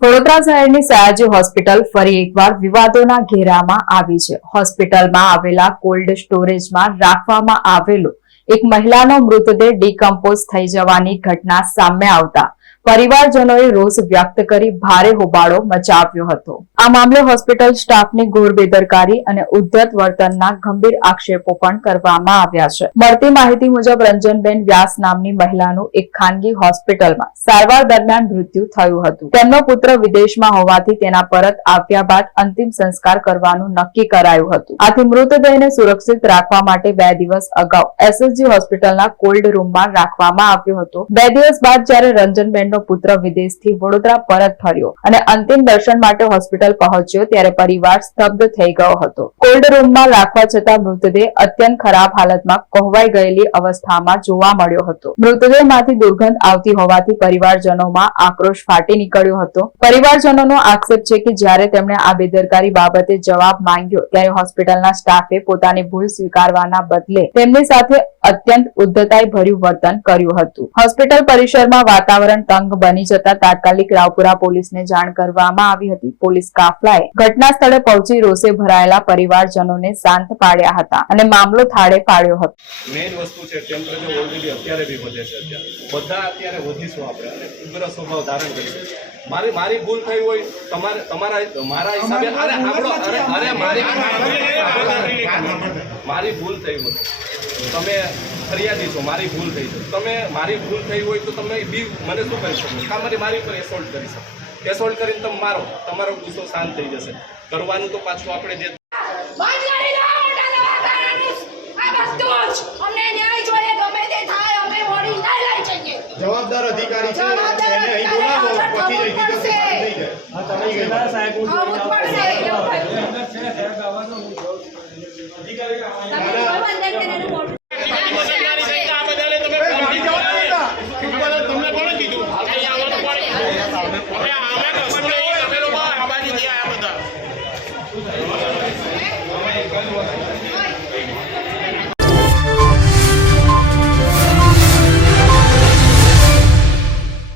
વડોદરા શહેરની સયાજી હોસ્પિટલ ફરી એકવાર વિવાદોના ઘેરામાં આવી છે। હોસ્પિટલમાં આવેલા કોલ્ડ સ્ટોરેજમાં રાખવામાં આવેલો એક મહિલાનો મૃતદેહ ડિકમ્પોઝ થઈ જવાની ઘટના સામે આવતા પરિવારજનોએ રોષ વ્યક્ત કરી ભારે હોબાળો મચાવ્યો હતો। આ મામલે હોસ્પિટલ સ્ટાફની ઘોર બેદરકારી અને ઉદ્ધત વર્તનના ગંભીર આક્ષેપો પણ કરવામાં આવ્યા છે। મળતી માહિતી મુજબ રંજનબેન વ્યાસ નામની મહિલાનું એક ખાનગી હોસ્પિટલમાં સારવાર દરમિયાન મૃત્યુ થયું હતું। તેમનો પુત્ર વિદેશમાં હોવાથી તેના પરત આવ્યા બાદ અંતિમ સંસ્કાર કરવાનું નક્કી કરાયું હતું। આથી મૃતદેહને સુરક્ષિત રાખવા માટે 2 દિવસ અગાઉ એસએસજી હોસ્પિટલના કોલ્ડ રૂમમાં રાખવામાં આવ્યો હતો। 2 દિવસ બાદ જ્યારે રંજનબેનનો પુત્ર વિદેશથી વડોદરા પરત ફર્યો અને અંતિમ દર્શન માટે હોસ્પિટલ પહોંચ્યો ત્યારે પરિવાર સ્તબ્ધ થઈ ગયો હતો। કોલ્ડ રૂમમાં રાખવા છતાં મૃતદેહ અત્યંત ખરાબ હાલતમાં કોહવાઈ ગયેલી અવસ્થામાં જોવા મળ્યો હતો। મૃતદેહમાંથી દુર્ગંધ આવતી હોવાથી પરિવારજનોમાં આક્રોશ ફાટી નીકળ્યો હતો। પરિવારજનોનો આક્ષેપ છે કે જ્યારે તેમણે આ બેદરકારી બાબતે જવાબ માંગ્યો ત્યારે હોસ્પિટલના સ્ટાફે પોતાની ભૂલ સ્વીકારવાના બદલે તેમની સાથે અત્યંત ઉદ્ધતાઈ ભર્યું વર્તન કર્યું હતું। હોસ્પિટલ પરિસરમાં વાતાવરણ તંગ બની જતા તાત્કાલિક રાવપુરા પોલીસને જાણ કરવામાં આવી હતી। પોલીસ કાફલાએ ઘટના સ્થળે પહોંચી રોષે ભરાયેલા પરિવારજનોને શાંત પાડ્યા હતા અને મામલો થાળે પાડ્યો હતો। મેઇન વસ્તુ છે ટેમ્પરેચર ઓલરેડી અત્યારે બી વધે છે। બધા અત્યારે વધીશું આપણે અને ઉગ્ર સ્વભાવ ધારણ કરીશું। મારી ભૂલ થઈ હોય મારા હિસાબે મારી ભૂલ થઈ હોય તમે ફરિયાદી છો, મારી ભૂલ થઈ છે, તમે મારી ભૂલ થઈ હોય તો તમે બી મને શું કરી શકો? કાં મારી ઉપર એસોલ્ટ કરી શકો? એસોલ્ટ કરીને તમે મારો, તમારો ગુસ્સો શાંત થઈ જશે। કરવાનું તો પાછું આપણે જે જવાબદાર અધિકારી છે એને અહીં બોલાવો પછી થઈ જાય।